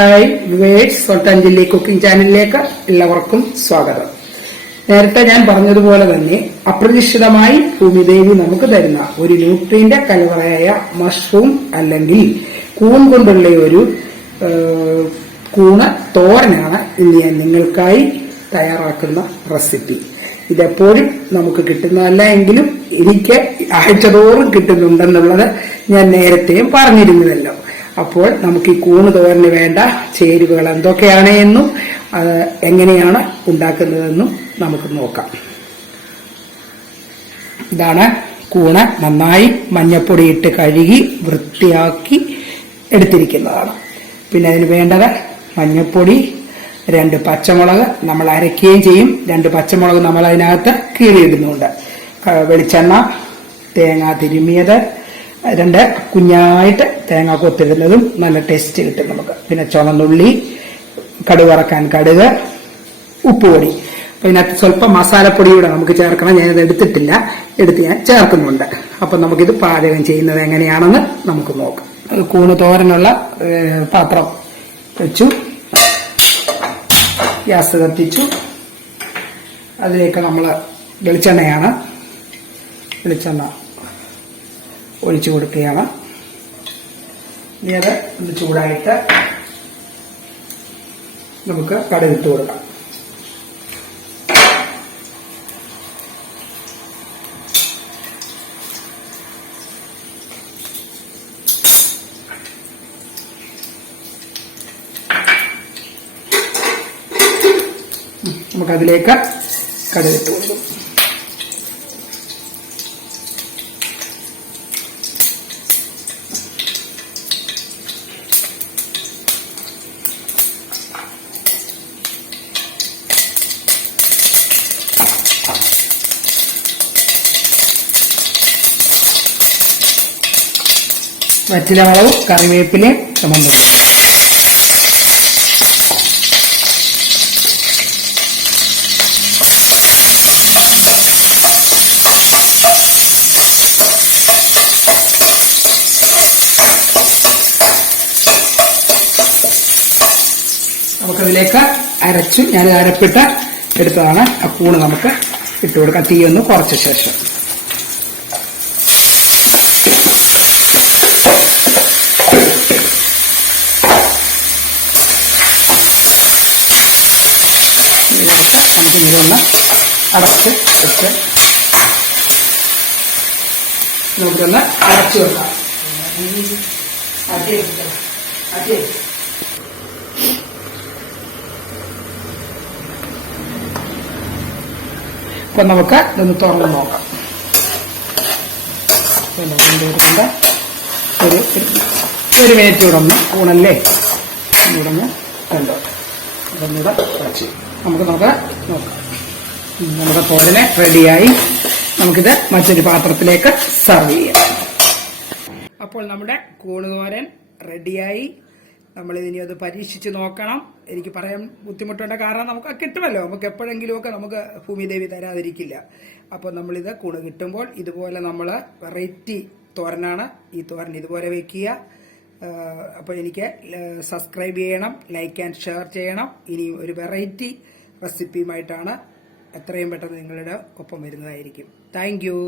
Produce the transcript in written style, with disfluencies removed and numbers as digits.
Hi viewers, salt and chilli cooking ചാനലിലേക്ക് എല്ലാവർക്കും സ്വാഗതം. നേരത്തെ ഞാൻ പറഞ്ഞതുപോലെ തന്നെ അപ്രതീക്ഷിതമായി ഭൂമിദേവി നമുക്ക് തരുന്ന ഒരു ന്യൂട്രിയന്റ് കലവറയായ മഷ്റൂം അല്ലെങ്കിൽ കൂൺ കൊണ്ടുള്ള ഒരു കൂണ് തോരനാണ് ഇന്ന് ഞാൻ നിങ്ങൾക്കായി തയ്യാറാക്കുന്ന റെസിപ്പി. ഇതെപ്പോഴും നമുക്ക് കിട്ടുന്നതല്ല എങ്കിലും എനിക്ക് ആഴ്ചതോറും കിട്ടുന്നുണ്ടെന്നുള്ളത് ഞാൻ നേരത്തെയും പറഞ്ഞിരുന്നുവല്ലോ. അപ്പോൾ നമുക്ക് ഈ കൂണ് തോരന് വേണ്ട ചേരുവകൾ എന്തൊക്കെയാണ് എന്നും എങ്ങനെയാണ് ഉണ്ടാക്കുന്നതെന്നും നമുക്ക് നോക്കാം. ഇതാണ് കൂണ്. നന്നായി മഞ്ഞപ്പൊടി ഇട്ട് കഴുകി വൃത്തിയാക്കി എടുത്തിരിക്കുന്നതാണ്. പിന്നെ അതിന് വേണ്ടത് മഞ്ഞപ്പൊടി, 2 പച്ചമുളക് നമ്മൾ അരയ്ക്കുകയും ചെയ്യും. 2 പച്ചമുളക് നമ്മൾ അതിനകത്ത് കീറിയിടുന്നുണ്ട്. വെളിച്ചെണ്ണ, തേങ്ങ തിരുമ്മിയത്, 2 കുഞ്ഞായിട്ട് തേങ്ങ കൊത്തിടുന്നതും നല്ല ടേസ്റ്റ് കിട്ടും നമുക്ക്. പിന്നെ ചുവന്നുള്ളി, കടുക് വറക്കാൻ കടുക്, ഉപ്പുപൊടി. അപ്പൊ ഇതിനകത്ത് സ്വല്പം മസാലപ്പൊടിയൂടെ നമുക്ക് ചേർക്കണം. ഞാനത് എടുത്തിട്ടില്ല, എടുത്ത് ഞാൻ ചേർക്കുന്നുണ്ട്. അപ്പൊ നമുക്കിത് പാചകം ചെയ്യുന്നത് എങ്ങനെയാണെന്ന് നമുക്ക് നോക്കാം. കൂണ് തോരനുള്ള പാത്രം വെച്ചു, ഗ്യാസ് കത്തിച്ചു. അതിലേക്ക് നമ്മൾ വെളിച്ചെണ്ണ ഒഴിച്ചു കൊടുക്കുകയാണ്. ഇനി അത് ഒന്ന് ചൂടായിട്ട് നമുക്ക് കടുക് ഇട്ട് കൊടുക്കാം. നമുക്കതിലേക്ക് കടുക് ഇട്ട് കൊടുക്കും. വറ്റലമുളകും കറിവേപ്പിലയും ചുമന്നു. നമുക്കതിലേക്ക് ഞാൻ അരപ്പിട്ട് എടുത്തതാണ്. ആ കൂണ് നമുക്ക് ഇട്ട് കൊടുക്കാം. തീ ഒന്ന് കുറച്ച ശേഷം ഇതൊന്ന് അടച്ച് വെച്ച് നമുക്കൊന്ന് അടച്ചു വെക്കാം. അപ്പൊ നമുക്ക് ഇതൊന്ന് തുറന്ന് നോക്കാം. ഒരു മിനിറ്റ് കൂടെ ഒന്ന് ഊണല്ലേ ഇവിടെ ഒന്ന് കണ്ടോ. ഇതൊന്നുകൂടെ കുറച്ച് നമുക്ക് നോക്കാം. നമ്മുടെ തോരന് റെഡിയായി. നമുക്കിത് മറ്റൊരു പാത്രത്തിലേക്ക് സെർവ് ചെയ്യാം. അപ്പോൾ നമ്മുടെ കൂണ് തോരൻ റെഡിയായി. നമ്മളിതിനി അത് പരീക്ഷിച്ച് നോക്കണം. എനിക്ക് പറയാൻ ബുദ്ധിമുട്ടുണ്ട്, കാരണം നമുക്ക് കിട്ടുമല്ലോ. നമുക്ക് എപ്പോഴെങ്കിലുമൊക്കെ നമുക്ക് ഭൂമിദേവി തരാതിരിക്കില്ല. അപ്പോൾ നമ്മളിത് കൂണ് കിട്ടുമ്പോൾ ഇതുപോലെ നമ്മൾ വെറൈറ്റി തോരനാണ്. ഈ തോരൻ ഇതുപോലെ വെക്കുക. അപ്പോൾ എനിക്ക് സബ്സ്ക്രൈബ് ചെയ്യണം, ലൈക്ക് ആൻഡ് ഷെയർ ചെയ്യണം. ഇനി ഒരു വെറൈറ്റി റെസിപ്പിയുമായിട്ടാണ് എത്രയും പെട്ടെന്ന് നിങ്ങളുടെ ഒപ്പം വരുന്നതായിരിക്കും. Thank you.